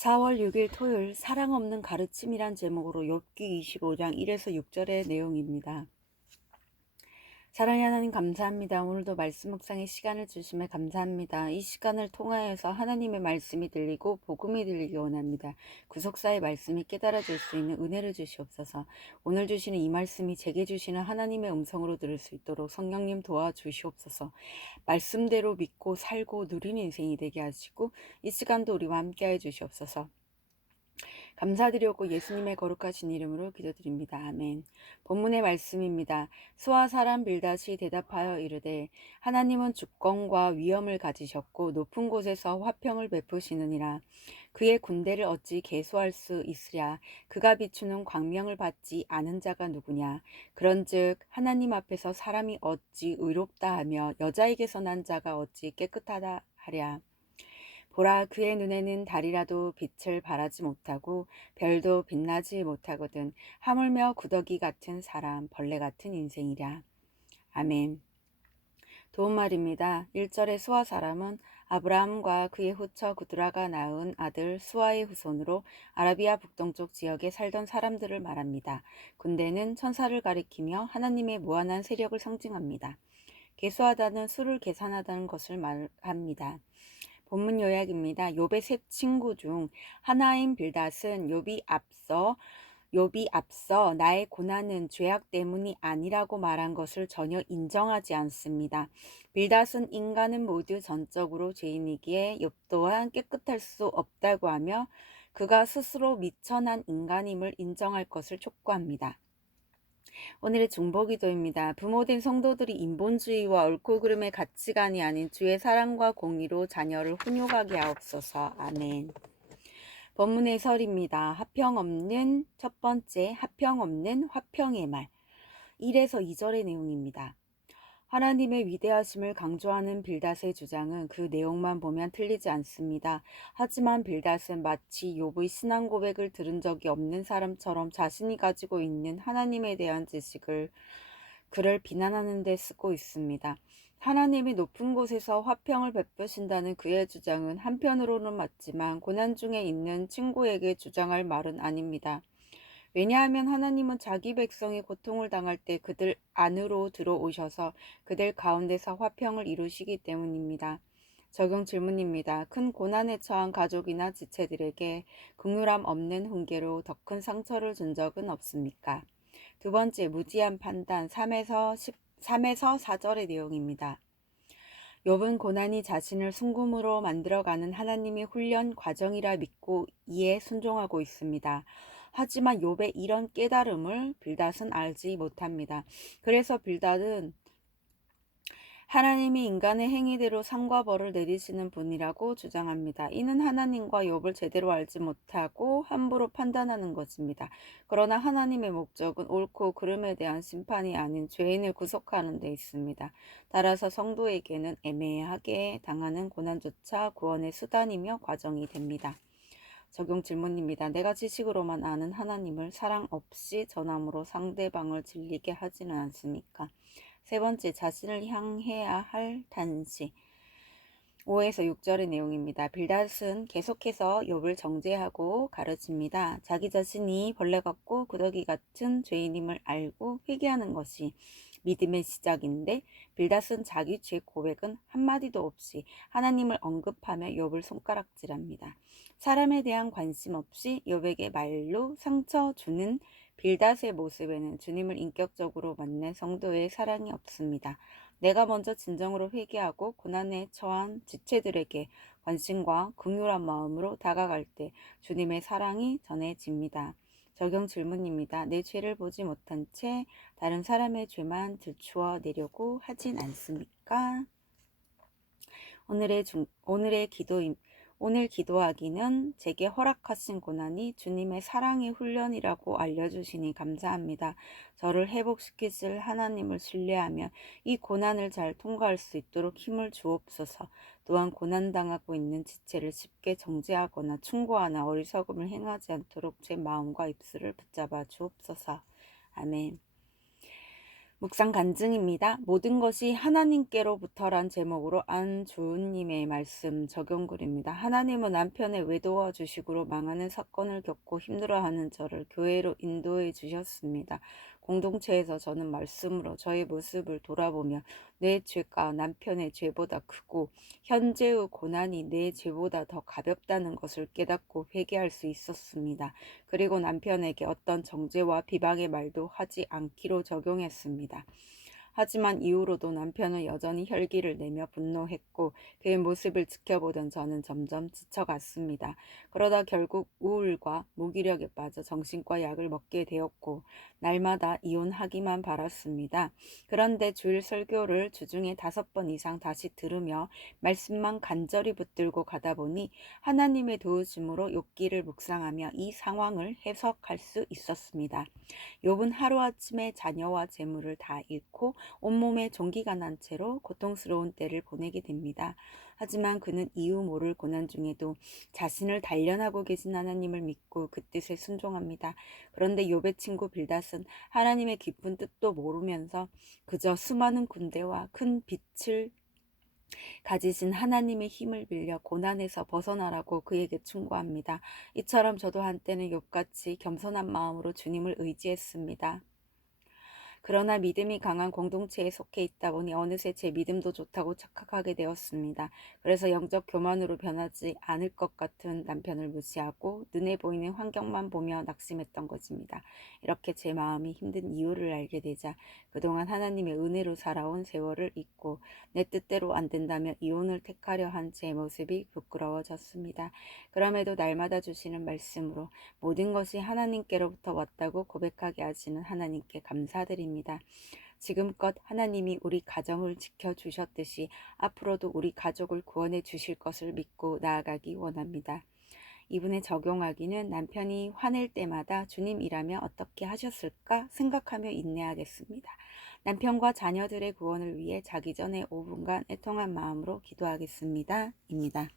4월 6일 토요일 사랑 없는 가르침이란 제목으로 욥기 25장 1에서 6절의 내용입니다. 사랑의 하나님 감사합니다. 오늘도 말씀 묵상의 시간을 주심에 감사합니다. 이 시간을 통하여서 하나님의 말씀이 들리고 복음이 들리기 원합니다. 구속사의 말씀이 깨달아질 수 있는 은혜를 주시옵소서. 오늘 주시는 이 말씀이 제게 주시는 하나님의 음성으로 들을 수 있도록 성령님 도와주시옵소서. 말씀대로 믿고 살고 누리는 인생이 되게 하시고 이 시간도 우리와 함께해 주시옵소서. 감사드렸고 예수님의 거룩하신 이름으로 기도드립니다. 아멘. 본문의 말씀입니다. 수아 사람 빌닷이 대답하여 이르되 하나님은 주권과 위엄을 가지셨고 높은 곳에서 화평을 베푸시느니라. 그의 군대를 어찌 계수할 수 있으랴. 그가 비추는 광명을 받지 않은 자가 누구냐. 그런즉 하나님 앞에서 사람이 어찌 의롭다 하며 여자에게서 난 자가 어찌 깨끗하다 하랴. 보라, 그의 눈에는 달이라도 빛을 발하지 못하고 별도 빛나지 못하거든. 하물며 구더기 같은 사람, 벌레 같은 인생이랴. 아멘. 도움말입니다. 1절의 수아 사람은 아브라함과 그의 후처 구드라가 낳은 아들 수아의 후손으로 아라비아 북동쪽 지역에 살던 사람들을 말합니다. 군대는 천사를 가리키며 하나님의 무한한 세력을 상징합니다. 계수하다는 수를 계산하다는 것을 말합니다. 본문 요약입니다. 욥의 세 친구 중 하나인 빌닷은 욥이 앞서 나의 고난은 죄악 때문이 아니라고 말한 것을 전혀 인정하지 않습니다. 빌닷은 인간은 모두 전적으로 죄인이기에 욥 또한 깨끗할 수 없다고 하며 그가 스스로 미천한 인간임을 인정할 것을 촉구합니다. 오늘의 중보기도입니다. 부모된 성도들이 인본주의와 옳고 그름의 가치관이 아닌 주의 사랑과 공의로 자녀를 훈육하게 하옵소서. 아멘. 본문의 설입니다. 첫 번째 하평 없는 화평의 말. 1에서 2절의 내용입니다. 하나님의 위대하심을 강조하는 빌닷의 주장은 그 내용만 보면 틀리지 않습니다. 하지만 빌닷은 마치 욥의 신앙 고백을 들은 적이 없는 사람처럼 자신이 가지고 있는 하나님에 대한 지식을 그를 비난하는 데 쓰고 있습니다. 하나님이 높은 곳에서 화평을 베푸신다는 그의 주장은 한편으로는 맞지만 고난 중에 있는 친구에게 주장할 말은 아닙니다. 왜냐하면 하나님은 자기 백성이 고통을 당할 때 그들 안으로 들어오셔서 그들 가운데서 화평을 이루시기 때문입니다. 적용 질문입니다. 큰 고난에 처한 가족이나 지체들에게 긍휼함 없는 훈계로 더 큰 상처를 준 적은 없습니까? 두 번째, 무지한 판단 3에서 4절의 내용입니다. 욥은 고난이 자신을 순금으로 만들어가는 하나님의 훈련 과정이라 믿고 이에 순종하고 있습니다. 하지만 욥의 이런 깨달음을 빌닷은 알지 못합니다. 그래서 빌닷은 하나님이 인간의 행위대로 상과 벌을 내리시는 분이라고 주장합니다. 이는 하나님과 욥을 제대로 알지 못하고 함부로 판단하는 것입니다. 그러나 하나님의 목적은 옳고 그름에 대한 심판이 아닌 죄인을 구속하는 데 있습니다. 따라서 성도에게는 애매하게 당하는 고난조차 구원의 수단이며 과정이 됩니다. 적용 질문입니다. 내가 지식으로만 아는 하나님을 사랑 없이 전함으로 상대방을 질리게 하지는 않습니까? 세 번째, 자신을 향해야 할 탄식. 5에서 6절의 내용입니다. 빌닷은 계속해서 욥을 정죄하고 가르칩니다. 자기 자신이 벌레 같고 구더기 같은 죄인임을 알고 회개하는 것이 믿음의 시작인데 빌닷은 자기 죄 고백은 한마디도 없이 하나님을 언급하며 욥을 손가락질합니다. 사람에 대한 관심 없이 욥에게 말로 상처 주는 빌닷의 모습에는 주님을 인격적으로 만난 성도의 사랑이 없습니다. 내가 먼저 진정으로 회개하고 고난에 처한 지체들에게 관심과 긍휼한 마음으로 다가갈 때 주님의 사랑이 전해집니다. 적용 질문입니다. 내 죄를 보지 못한 채 다른 사람의 죄만 들추어 내려고 하진 않습니까? 오늘 기도하기는 제게 허락하신 고난이 주님의 사랑의 훈련이라고 알려주시니 감사합니다. 저를 회복시키실 하나님을 신뢰하며 이 고난을 잘 통과할 수 있도록 힘을 주옵소서. 또한 고난당하고 있는 지체를 쉽게 정죄하거나 충고하나 어리석음을 행하지 않도록 제 마음과 입술을 붙잡아 주옵소서. 아멘. 묵상 간증입니다. 모든 것이 하나님께로부터란 제목으로 안주은님의 말씀 적용글입니다. 하나님은 남편의 외도와 주식으로 망하는 사건을 겪고 힘들어하는 저를 교회로 인도해 주셨습니다. 공동체에서 저는 말씀으로 저의 모습을 돌아보며 내 죄가 남편의 죄보다 크고 현재의 고난이 내 죄보다 더 가볍다는 것을 깨닫고 회개할 수 있었습니다. 그리고 남편에게 어떤 정죄와 비방의 말도 하지 않기로 적용했습니다. 하지만 이후로도 남편은 여전히 혈기를 내며 분노했고 그의 모습을 지켜보던 저는 점점 지쳐갔습니다. 그러다 결국 우울과 무기력에 빠져 정신과 약을 먹게 되었고 날마다 이혼하기만 바랐습니다. 그런데 주일 설교를 주중에 5번 이상 다시 들으며 말씀만 간절히 붙들고 가다 보니 하나님의 도우심으로 욥기를 묵상하며 이 상황을 해석할 수 있었습니다. 욥은 하루아침에 자녀와 재물을 다 잃고 온몸에 종기가 난 채로 고통스러운 때를 보내게 됩니다. 하지만 그는 이유 모를 고난 중에도 자신을 단련하고 계신 하나님을 믿고 그 뜻에 순종합니다. 그런데 욥의 친구 빌닷은 하나님의 깊은 뜻도 모르면서 그저 수많은 군대와 큰 빛을 가지신 하나님의 힘을 빌려 고난에서 벗어나라고 그에게 충고합니다. 이처럼 저도 한때는 욥같이 겸손한 마음으로 주님을 의지했습니다. 그러나 믿음이 강한 공동체에 속해 있다 보니 어느새 제 믿음도 좋다고 착각하게 되었습니다. 그래서 영적 교만으로 변하지 않을 것 같은 남편을 무시하고 눈에 보이는 환경만 보며 낙심했던 것입니다. 이렇게 제 마음이 힘든 이유를 알게 되자 그동안 하나님의 은혜로 살아온 세월을 잊고 내 뜻대로 안 된다며 이혼을 택하려 한 제 모습이 부끄러워졌습니다. 그럼에도 날마다 주시는 말씀으로 모든 것이 하나님께로부터 왔다고 고백하게 하시는 하나님께 감사드립니다. 지금껏 하나님이 우리 가정을 지켜주셨듯이 앞으로도 우리 가족을 구원해 주실 것을 믿고 나아가기 원합니다. 이분에 적용하기는 남편이 화낼 때마다 주님이라면 어떻게 하셨을까 생각하며 인내하겠습니다. 남편과 자녀들의 구원을 위해 자기 전에 5분간 애통한 마음으로 기도하겠습니다. 입니다.